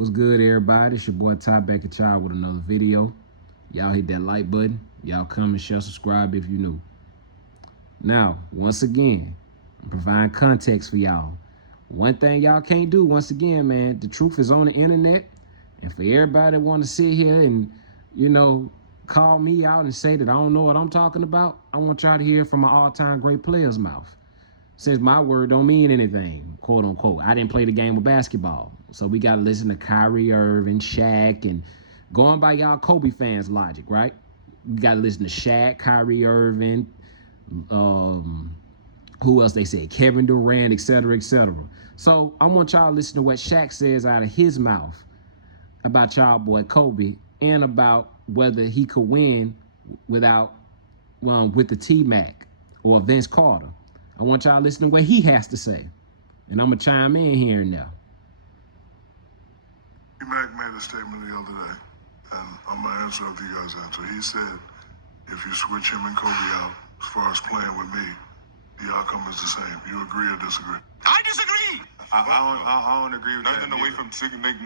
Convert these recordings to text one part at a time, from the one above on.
What's good, everybody? It's your boy Ty back at y'all with another video. Y'all hit that like button. Y'all comment, share, subscribe if you new. Now, once again, I'm providing context for y'all. One thing y'all can't do, once again, man, the truth is on the internet. And for everybody that want to sit here and, call me out and say that I don't know what I'm talking about, I want y'all to hear from my all-time great player's mouth. Since my word don't mean anything, quote unquote. I didn't play the game of basketball. So we got to listen to Kyrie Irving, Shaq, and going by y'all Kobe fans' logic, right? We got to listen to Shaq, Kyrie Irving, who else they said? Kevin Durant, et cetera, et cetera. So I want y'all to listen to what Shaq says out of his mouth about y'all boy Kobe and about whether he could win with the T-Mac or Vince Carter. I want y'all to listen to what he has to say. And I'm going to chime in here and there. T-Mac made a statement the other day, and I'm going to answer after you guys answer. He said, if you switch him and Kobe out, as far as playing with me, the outcome is the same. You agree or disagree? I disagree. I don't agree with nothing that. Away from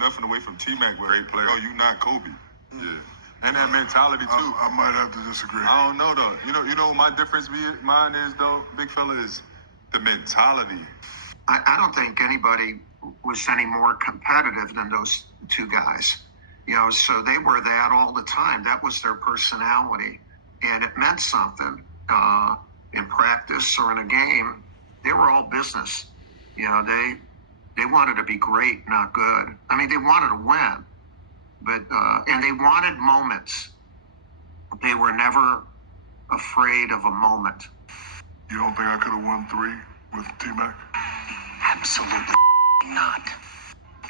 nothing away from T-Mac. Great player. No, you not Kobe. Yeah. And that mentality too. I might have to disagree. I don't know though. You know what my difference mine is though, big fella, is the mentality. I don't think anybody was any more competitive than those two guys. So they were that all the time. That was their personality. And it meant something. In practice or in a game, they were all business. They wanted to be great, not good. I mean, they wanted to win. But and they wanted moments. They were never afraid of a moment. You don't think I could have won 3 with T-Mac? Absolutely not.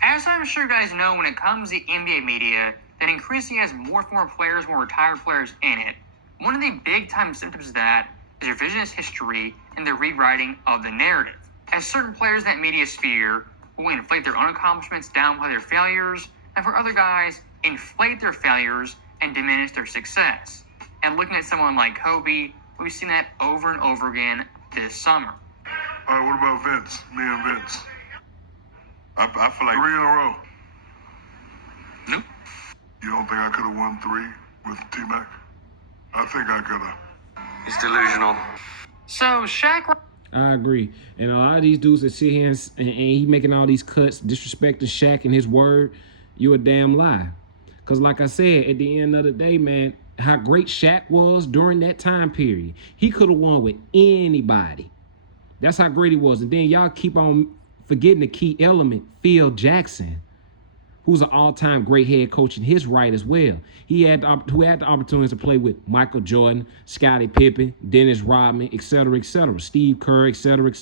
As I'm sure you guys know, when it comes to NBA media, that increasingly has more former players, more retired players in it. One of the big-time symptoms of that is revisionist history and the rewriting of the narrative. As certain players in that media sphere will inflate their own accomplishments, downplay their failures, and for other guys, inflate their failures and diminish their success. And looking at someone like Kobe, we've seen that over and over again this summer. All right, what about Vince? Me and Vince. I feel like 3 in a row. Nope. You don't think I could have won 3 with T-Mac? I think I could have. He's delusional. So Shaq... I agree. And a lot of these dudes that sit here and he making all these cuts, disrespecting Shaq and his word, you a damn lie. Because like I said, at the end of the day, man, how great Shaq was during that time period. He could have won with anybody. That's how great he was. And then y'all keep on forgetting the key element, Phil Jackson, who's an all-time great head coach in his right as well. Who had the opportunity to play with Michael Jordan, Scottie Pippen, Dennis Rodman, et cetera, Steve Kerr, et cetera,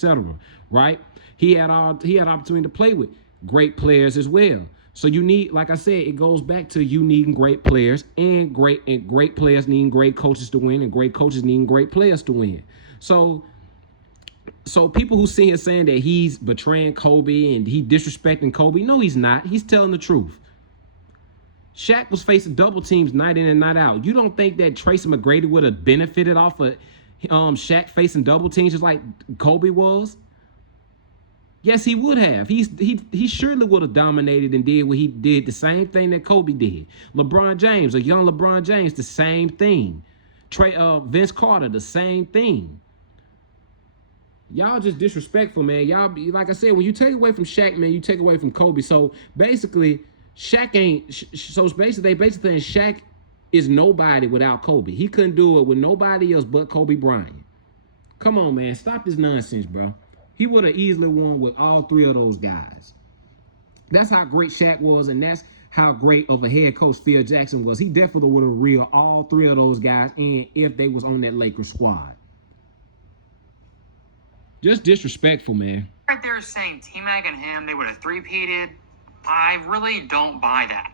right? He had opportunity to play with great players as well. So you need, like I said, it goes back to you needing great players and great players needing great coaches to win and great coaches needing great players to win. So people who sit here saying that he's betraying Kobe and he disrespecting Kobe, no, he's not. He's telling the truth. Shaq was facing double teams night in and night out. You don't think that Tracy McGrady would have benefited off of Shaq facing double teams just like Kobe was? Yes, he would have. He surely would have dominated and did what he did, the same thing that Kobe did. LeBron James, a young LeBron James, the same thing. Vince Carter, the same thing. Y'all just disrespectful, man. Y'all, like I said, when you take away from Shaq, man, you take away from Kobe. So basically, they basically saying Shaq is nobody without Kobe. He couldn't do it with nobody else but Kobe Bryant. Come on, man. Stop this nonsense, bro. He would have easily won with all 3 of those guys. That's how great Shaq was, and that's how great of a head coach Phil Jackson was. He definitely would have reeled all 3 of those guys in if they was on that Lakers squad. Just disrespectful, man. Right there saying T-Mac and him, they would have three-peated. I really don't buy that.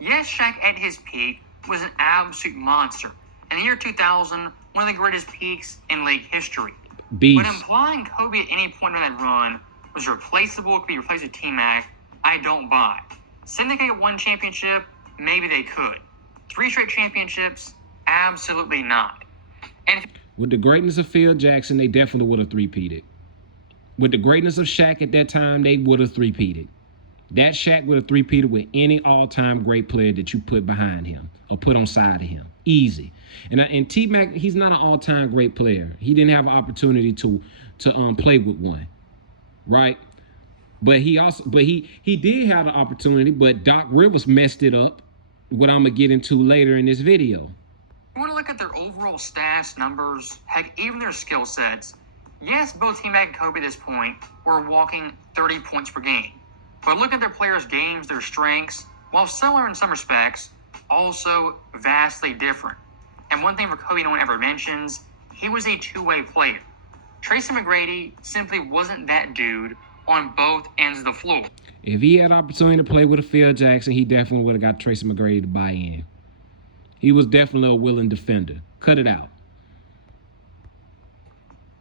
Yes, Shaq at his peak was an absolute monster. In the year 2000, one of the greatest peaks in league history. Beast. But implying Kobe at any point in that run was replaceable, could be replaced with T-Mac, I don't buy. Syndicate 1 championship, maybe they could. 3 straight championships, absolutely not. And with the greatness of Phil Jackson, they definitely would have three-peated. With the greatness of Shaq at that time, they would have three-peated. That Shaq would have three-peated with any all-time great player that you put behind him or put on side of him. Easy. And T-Mac, he's not an all-time great player. He didn't have an opportunity to play with one, right? But he did have the opportunity, but Doc Rivers messed it up, what I'm gonna get into later in this video. You want to look at their overall stats, numbers, heck, even their skill sets. Yes, both T-Mac and Kobe at this point were walking 30 points per game. But look at their players' games, their strengths, while similar in some respects, also vastly different. And one thing for Kobe no one ever mentions, he was a two-way player. Tracy McGrady simply wasn't that dude on both ends of the floor. If he had opportunity to play with a Phil Jackson, he definitely would have got Tracy McGrady to buy in. He was definitely a willing defender. Cut it out.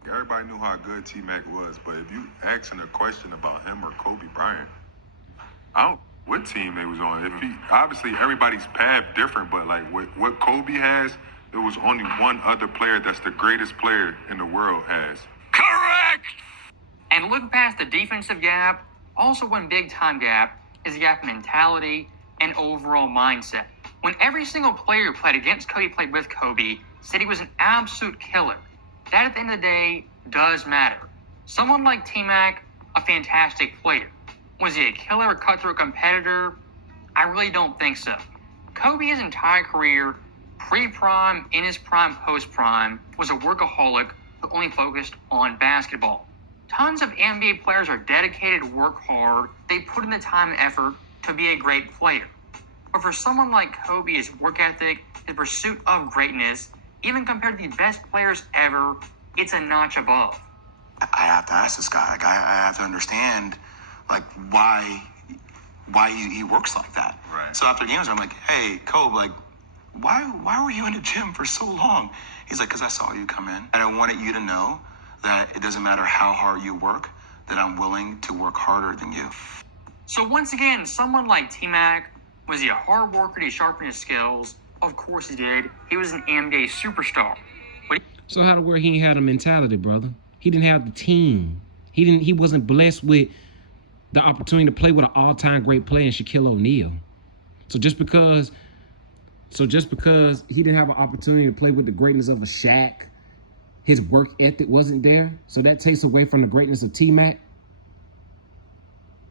Everybody knew how good T-Mac was, but if you asking a question about him or Kobe Bryant, I don't what team they was on. If he obviously everybody's path different, but like what Kobe has, there was only one other player that's the greatest player in the world has. Correct! And looking past the defensive gap, also one big time gap is the gap in mentality and overall mindset. When every single player who played against Kobe, played with Kobe, said he was an absolute killer, that at the end of the day does matter. Someone like T-Mac, a fantastic player. Was he a killer or cutthroat competitor? I really don't think so. Kobe, his entire career, pre-prime, in his prime, post-prime, was a workaholic who only focused on basketball. Tons of NBA players are dedicated, work hard, they put in the time and effort to be a great player. But for someone like Kobe, his work ethic, his pursuit of greatness, even compared to the best players ever, it's a notch above. I have to ask this guy, like I have to understand like why he works like that. Right. So after games, I'm like, hey, Kobe, like, why were you in the gym for so long? He's like, because I saw you come in, and I wanted you to know that it doesn't matter how hard you work, that I'm willing to work harder than you. So once again, someone like T-Mac, was he a hard worker? Did he sharpen his skills? Of course he did. He was an NBA superstar. But So how to where he ain't had a mentality, brother? He didn't have the team. He wasn't blessed with the opportunity to play with an all-time great player in Shaquille O'Neal. So just because he didn't have an opportunity to play with the greatness of a Shaq, his work ethic wasn't there. So that takes away from the greatness of T-Mac.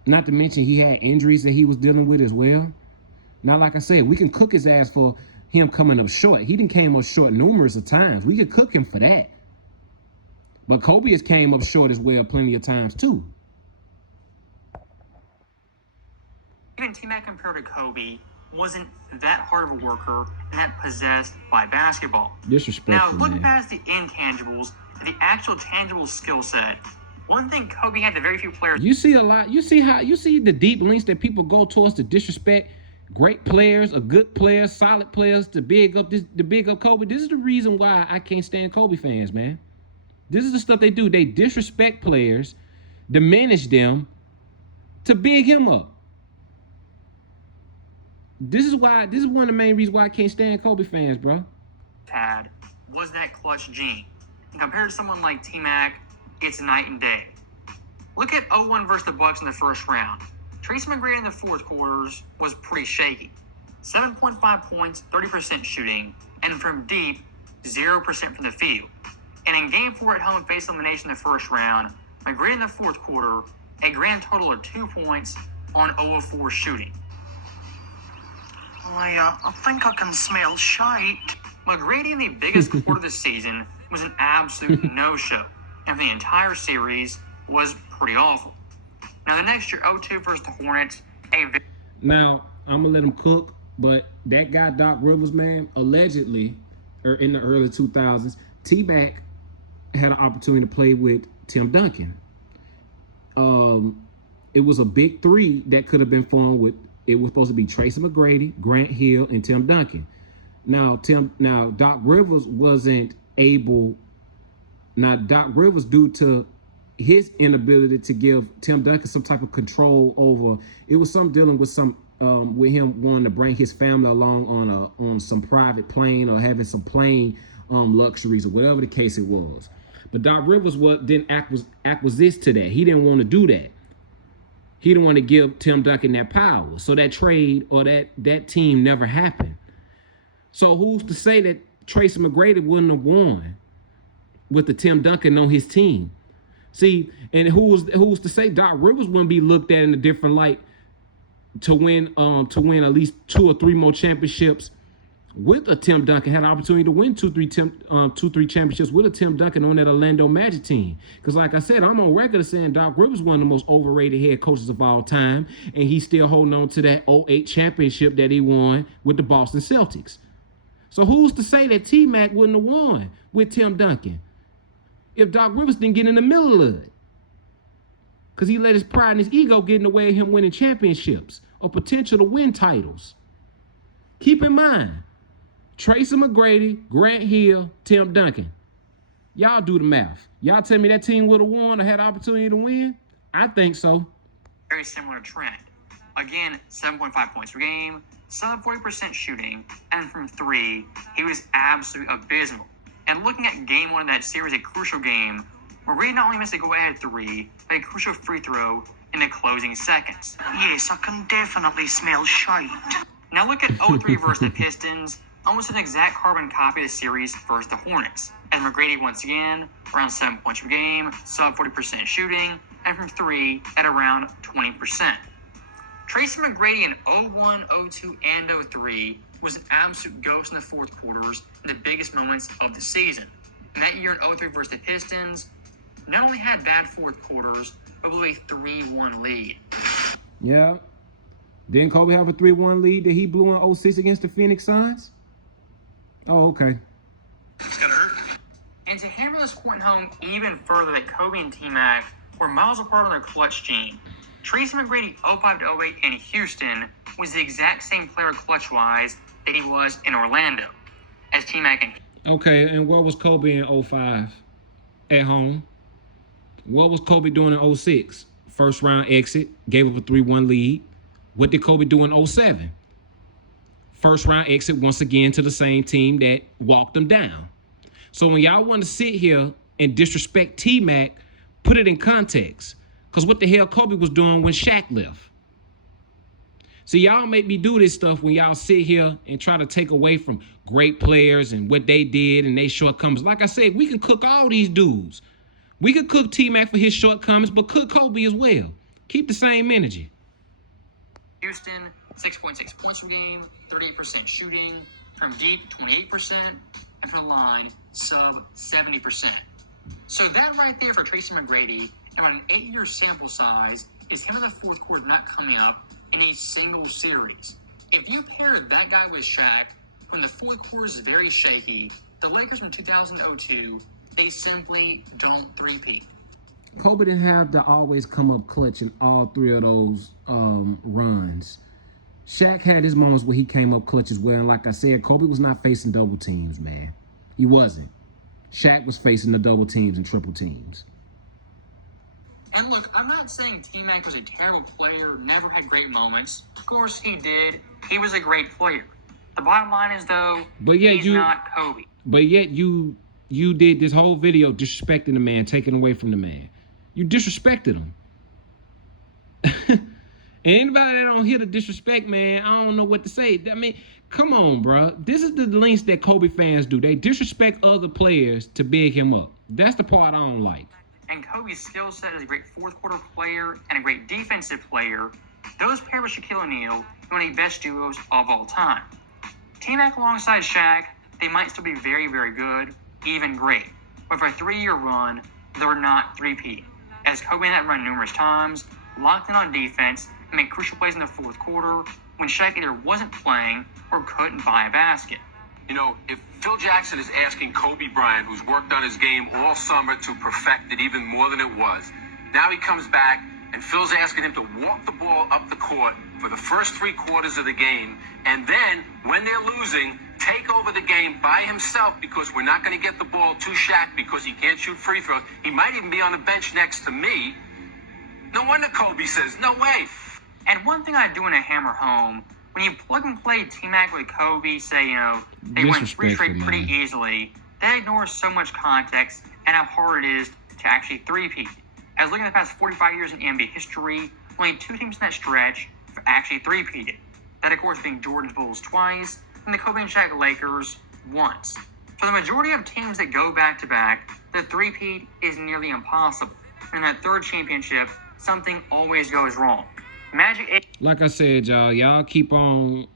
Not to mention he had injuries that he was dealing with as well. Now, like I said, we can cook his ass for him coming up short. He done came up short numerous of times. We could cook him for that. But Kobe has came up short as well plenty of times too. even T-Mac compared to Kobe wasn't that hard of a worker and that possessed by basketball. Disrespectful, Now, look man. past the intangibles to the actual tangible skill set. One thing Kobe had that very few players. You see a lot. You see the deep links that people go towards to disrespect great players, or good players, solid players, to big up Kobe. This is the reason why I can't stand Kobe fans, man. This is the stuff they do. They disrespect players, diminish them, to big him up. This is one of the main reasons why I can't stand Kobe fans, bro. Had was that clutch gene. And compared to someone like T-Mac, it's night and day. Look at 0-1 versus the Bucks in the first round. Tracy McGrady in the fourth quarters was pretty shaky. 7.5 points, 30% shooting, and from deep, 0% from the field. And in Game 4 at home, face elimination in the first round, McGrady in the fourth quarter, a grand total of 2 points on 0 of 4 shooting. I think I can smell shite. McGrady in the biggest quarter of the season was an absolute no-show, and for the entire series was pretty awful. Now the next year, 0-2 versus the Hornets, Now, I'm gonna let him cook, but that guy Doc Rivers, man, allegedly, or in the early 2000s, T-Mac had an opportunity to play with Tim Duncan. It was a big three that could have been formed with. It was supposed to be Tracy McGrady, Grant Hill, and Tim Duncan. Now Doc Rivers wasn't able. Now Doc Rivers, due to his inability to give Tim Duncan some type of control over, it was some dealing with some with him wanting to bring his family along on some private plane or having some plane luxuries or whatever the case it was. But Doc Rivers didn't acquiesce to that. He didn't want to do that. He didn't want to give Tim Duncan that power. So that trade or that team never happened. So who's to say that Tracy McGrady wouldn't have won with the Tim Duncan on his team? See, and who's to say Doc Rivers wouldn't be looked at in a different light to win at least 2 or 3 more championships with a Tim Duncan, had an opportunity to win 2-3 championships with a Tim Duncan on that Orlando Magic team. Because like I said, I'm on record as saying Doc Rivers one of the most overrated head coaches of all time, and he's still holding on to that 08 championship that he won with the Boston Celtics. So who's to say that T-Mac wouldn't have won with Tim Duncan if Doc Rivers didn't get in the middle of it? Because he let his pride and his ego get in the way of him winning championships or potential to win titles. Keep in mind, Tracy McGrady, Grant Hill, Tim Duncan. Y'all do the math. Y'all tell me that team would have won or had the opportunity to win? I think so. Very similar trend. Again, 7.5 points per game, sub 40% shooting, and from 3, he was absolutely abysmal. And looking at game 1 of that series, a crucial game, McGrady not only missed a go-ahead 3, but a crucial free throw in the closing seconds. Yes, I can definitely smell shite. Now look at 0-3 versus the Pistons, almost an exact carbon copy of the series versus the Hornets. As McGrady once again, around 7 points per game, sub 40% shooting, and from 3 at around 20%. Tracy McGrady in 0-1, 0-2, and 0-3 was an absolute ghost in the fourth quarters in the biggest moments of the season. And that year in 0-3 versus the Pistons, not only had bad fourth quarters, but blew a 3-1 lead. Yeah. Didn't Kobe have a 3-1 lead that he blew in 06 against the Phoenix Suns? Oh, okay. It's gonna hurt. And to hammer this point home even further that Kobe and T-Mac were miles apart on their clutch gene, Tracy McGrady 05-08 in Houston was the exact same player clutch-wise that he was in Orlando as T-Mac and Okay, and what was Kobe in 05 at home? What was Kobe doing in 06? First round exit, gave up a 3-1 lead. What did Kobe do in 07? First round exit once again to the same team that walked them down. So when y'all want to sit here and disrespect T-Mac, put it in context. Because what the hell Kobe was doing when Shaq left. See, y'all make me do this stuff when y'all sit here and try to take away from great players and what they did and their shortcomings. Like I said, we can cook all these dudes. We could cook T-Mac for his shortcomings, but cook Kobe as well. Keep the same energy. Houston, 6.6 points per game, 38% shooting, from deep, 28%, and from the line, sub 70%. So that right there for Tracy McGrady, about an 8-year sample size, is him in the fourth quarter not coming up in a single series. If you pair that guy with Shaq, when the fourth quarter is very shaky, the Lakers from 2002, they simply don't three-peat. Kobe didn't have to always come up clutch in all 3 of those runs. Shaq had his moments where he came up clutch as well. And like I said, Kobe was not facing double teams, man. He wasn't. Shaq was facing the double teams and triple teams. And look, I'm not saying T-Mac was a terrible player, never had great moments. Of course he did. He was a great player. The bottom line is, though, he's not Kobe. But yet you did this whole video disrespecting the man, taking away from the man. You disrespected him. And anybody that don't hear the disrespect, man, I don't know what to say. I mean, come on, bro. This is the lengths that Kobe fans do. They disrespect other players to big him up. That's the part I don't like. And Kobe's skill set as a great fourth quarter player and a great defensive player, those paired with Shaquille O'Neal, one of the best duos of all time. T-Mac alongside Shaq, they might still be very, very good, even great. But for a 3-year run, they were not three-peat, as Kobe in that run numerous times, locked in on defense, and made crucial plays in the fourth quarter when Shaq either wasn't playing or couldn't buy a basket. You know, if Phil Jackson is asking Kobe Bryant, who's worked on his game all summer to perfect it even more than it was, now he comes back and Phil's asking him to walk the ball up the court for the first 3 quarters of the game, and then, when they're losing, take over the game by himself because we're not going to get the ball to Shaq because he can't shoot free throws. He might even be on the bench next to me. No wonder Kobe says, no way. And one thing I do want to hammer home, when you plug and play T-Mac with Kobe, say, they won 3 straight pretty easily, that ignores so much context and how hard it is to actually three-peat. As looking at the past 45 years in NBA history, only 2 teams in that stretch have actually three-peated. That, of course, being Jordan's Bulls twice and the Kobe and Shaq Lakers once. For the majority of teams that go back-to-back, the three-peat is nearly impossible. And that third championship, something always goes wrong. Like I said, y'all keep on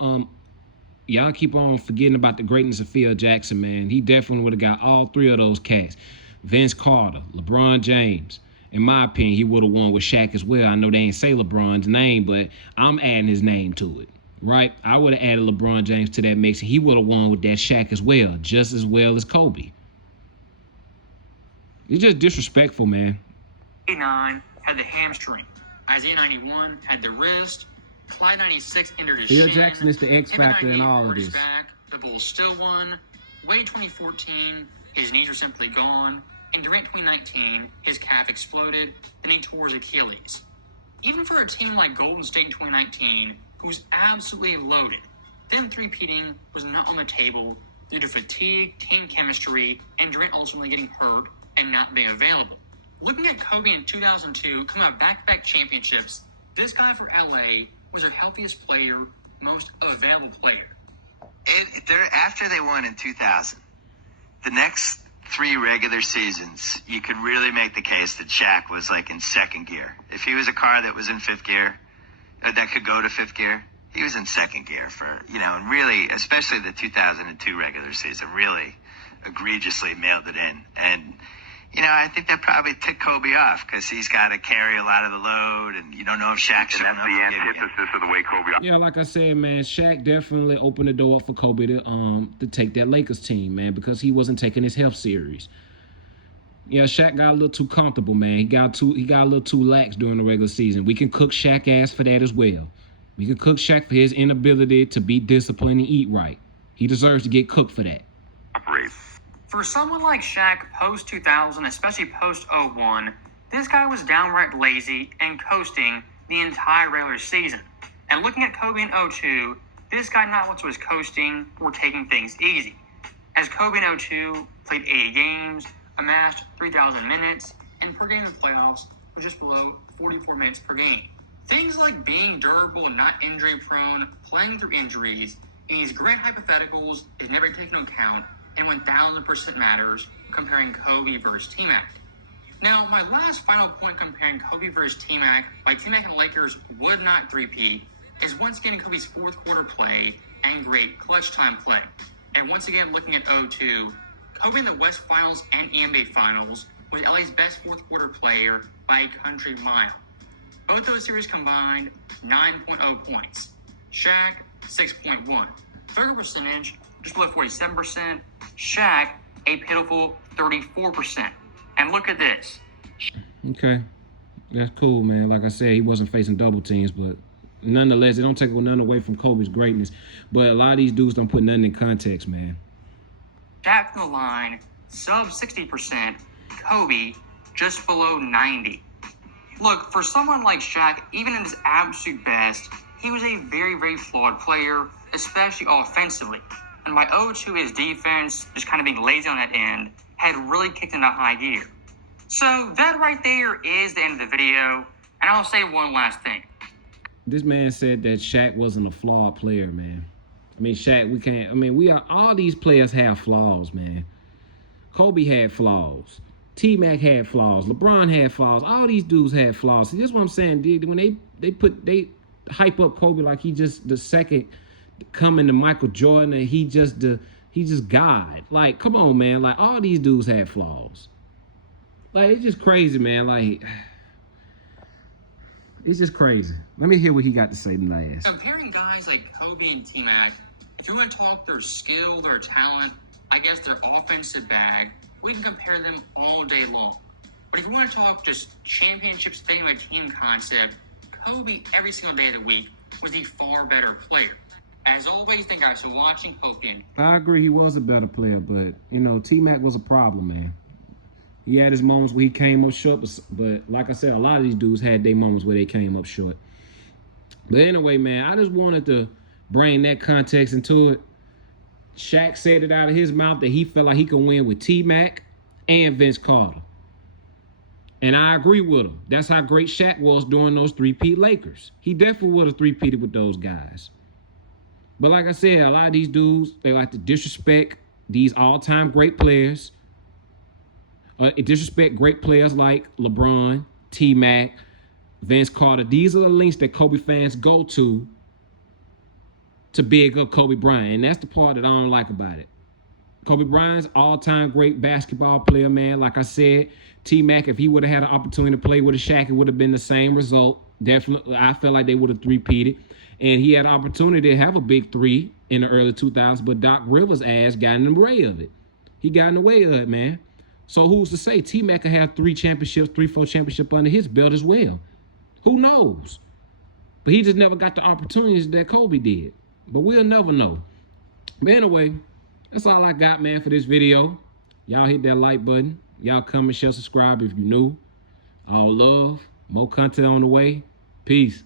forgetting about the greatness of Phil Jackson, man. He definitely would have got all 3 of those cats. Vince Carter, LeBron James. In my opinion, he would have won with Shaq as well. I know they ain't say LeBron's name, but I'm adding his name to it, right? I would have added LeBron James to that mix, and he would have won with that Shaq as well as Kobe. It's just disrespectful, man. 89 had the hamstring. Isaiah 91 had the wrist. Clyde 96 injured his Phil shin. Jackson is the X factor in all of hurt his this. back. The Bulls still won. Wade 2014, his knees were simply gone. And Durant 2019, his calf exploded, then he tore his Achilles. Even for a team like Golden State in 2019, who was absolutely loaded, them three-peating was not on the table due to fatigue, team chemistry, and Durant ultimately getting hurt and not being available. Looking at Kobe in 2002, coming out of back-to-back championships, this guy for LA was their healthiest player, most available player. After they won in 2000, the next 3 regular seasons, you could really make the case that Shaq was like in second gear. If he was a car that was in fifth gear, that could go to fifth gear, he was in second gear for, and really, especially the 2002 regular season, really egregiously mailed it in. And, I think that probably ticked Kobe off because he's got to carry a lot of the load, and you don't know if Shaq's showing up. That's the antithesis of the way Kobe. Yeah, like I said, man, Shaq definitely opened the door for Kobe to take that Lakers team, man, because he wasn't taking his health serious. Yeah, Shaq got a little too comfortable, man. He got a little too lax during the regular season. We can cook Shaq ass for that as well. We can cook Shaq for his inability to be disciplined and eat right. He deserves to get cooked for that. For someone like Shaq post-2000, especially post-01, this guy was downright lazy and coasting the entire regular season. And looking at Kobe in 02, this guy not once was coasting or taking things easy. As Kobe in 02 played 80 games, amassed 3,000 minutes, and per game in the playoffs was just below 44 minutes per game. Things like being durable and not injury-prone, playing through injuries, and these great hypotheticals is never taken into account, and 1,000% matters comparing Kobe versus T-Mac. Now, my last final point comparing Kobe versus T-Mac, why T-Mac and the Lakers would not three-peat, is once again Kobe's fourth quarter play and great clutch time play. And once again, looking at 02, Kobe in the West Finals and NBA Finals was LA's best fourth quarter player by a country mile. Both those series combined, 9.0 points. Shaq, 6.1. Field percentage, just below 47%. Shaq, a pitiful 34%. And look at this. Okay. That's cool, man. Like I said, he wasn't facing double teams, but nonetheless, it don't take nothing away from Kobe's greatness. But a lot of these dudes don't put nothing in context, man. Shaq from the line, sub 60%. Kobe, just below 90. Look, for someone like Shaq, even in his absolute best, he was a very, very flawed player, especially offensively. And by 02, his defense, just kind of being lazy on that end, had really kicked into high gear. So that right there is the end of the video. And I'll say one last thing. This man said that Shaq wasn't a flawed player, man. All these players have flaws, man. Kobe had flaws. T-Mac had flaws. LeBron had flaws. All these dudes had flaws. See, this is what I'm saying, dude. When they hype up Kobe like he just the second coming to Michael Jordan and he just God. Like, come on, man. Like, all these dudes had flaws. Like, it's just crazy, man. Like, it's just crazy. Let me hear what he got to say last. Comparing guys like Kobe and T-Mac, if you want to talk their skill, their talent, I guess their offensive bag, we can compare them all day long. But if you want to talk just championship staying by team concept, Kobe every single day of the week was the far better player. As always, thank you guys for watching. I agree he was a better player, but, T-Mac was a problem, man. He had his moments where he came up short, but like I said, a lot of these dudes had their moments where they came up short. But anyway, man, I just wanted to bring that context into it. Shaq said it out of his mouth that he felt like he could win with T-Mac and Vince Carter. And I agree with him. That's how great Shaq was during those three-peat Lakers. He definitely would have three-peated with those guys. But like I said, a lot of these dudes, they like to disrespect these all-time great players. Disrespect great players like LeBron, T-Mac, Vince Carter. These are the links that Kobe fans go to big up Kobe Bryant. And that's the part that I don't like about it. Kobe Bryant's all-time great basketball player, man. Like I said, T-Mac, if he would have had an opportunity to play with a Shaq, it would have been the same result. Definitely, I feel like they would have three-peated. And he had an opportunity to have a big three in the early 2000s, but Doc Rivers' ass got in the way of it. He got in the way of it, man. So who's to say T-Mac could have 3 championships, 3-4 championships under his belt as well? Who knows? But he just never got the opportunities that Kobe did. But we'll never know. But anyway, that's all I got, man, for this video. Y'all hit that like button. Y'all comment, share, subscribe if you're new. All love. More content on the way. Peace.